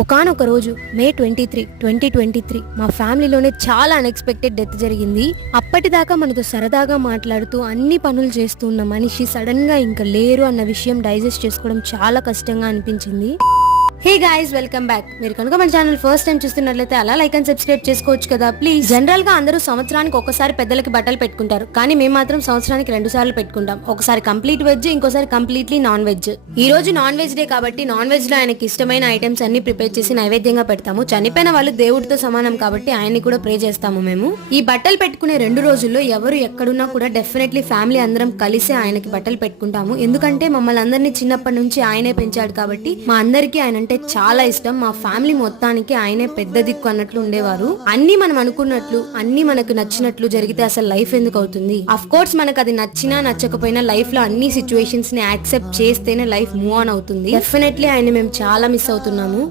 ఒకానొక రోజు మే 23, 2023 మా ఫ్యామిలీలోనే చాలా అన్ఎక్స్పెక్టెడ్ డెత్ జరిగింది. అప్పటిదాకా మనతో సరదాగా మాట్లాడుతూ అన్ని పనులు చేస్తూ ఉన్న మనిషి సడన్ గా ఇంకా లేరు అన్న విషయం డైజెస్ట్ చేసుకోవడం చాలా కష్టంగా అనిపించింది. Hey guys, welcome back. మీరు కనుక మన ఛానల్ ఫస్ట్ టైం చూస్తున్నట్లయితే అలా లైక్ అండ్ సబ్స్క్రైబ్ చేసుకోవచ్చు కదా ప్లీజ్. జనరల్ గా అందరూ సంవత్సరానికి ఒకసారి పెద్దలకి బట్టలు పెట్టుకుంటారు, కానీ మేము మాత్రం సంవత్సరానికి 2 సార్లు పెట్టుకుంటాం. ఒకసారి కంప్లీట్ వెజ్, ఇంకోసారి కంప్లీట్లీ నాన్ వెజ్. ఈ రోజు నాన్ వెజ్ డే కాబట్టి నాన్ వెజ్ లో ఆయనకి ఇష్టమైన ఐటమ్స్ అన్ని ప్రిపేర్ చేసి నైవేద్యంగా పెడతాము. చనిపోయిన వాళ్ళు దేవుడితో సమానం కాబట్టి ఆయన్ని కూడా ప్రే చేస్తాము మేము. ఈ బట్టలు పెట్టుకునే 2 రోజుల్లో ఎవరు ఎక్కడున్నా కూడా డెఫినెట్లీ ఫ్యామిలీ అందరం కలిసి ఆయనకి బట్టలు పెట్టుకుంటాము. ఎందుకంటే మమ్మల్ని అందరినీ చిన్నప్పటి నుంచి ఆయనే పెంచాడు కాబట్టి మా అందరికీ ఆయన అంటే చాలా ఇష్టం. మా ఫ్యామిలీ మొత్తానికి ఆయనే పెద్ద దిక్కు అన్నట్లు ఉండేవారు. అన్ని మనం అనుకున్నట్లు, అన్ని మనకు నచ్చినట్లు జరిగితే అసలు లైఫ్ ఎందుకు అవుతుంది? అఫ్ కోర్స్ మనకు అది నచ్చినా నచ్చకపోయినా లైఫ్ లో అన్ని సిచ్యువేషన్స్ ని యాక్సెప్ట్ చేస్తేనే లైఫ్ మూవ్ ఆన్ అవుతుంది. డెఫినెట్లీ ఆయన మేము చాలా మిస్ అవుతున్నాము.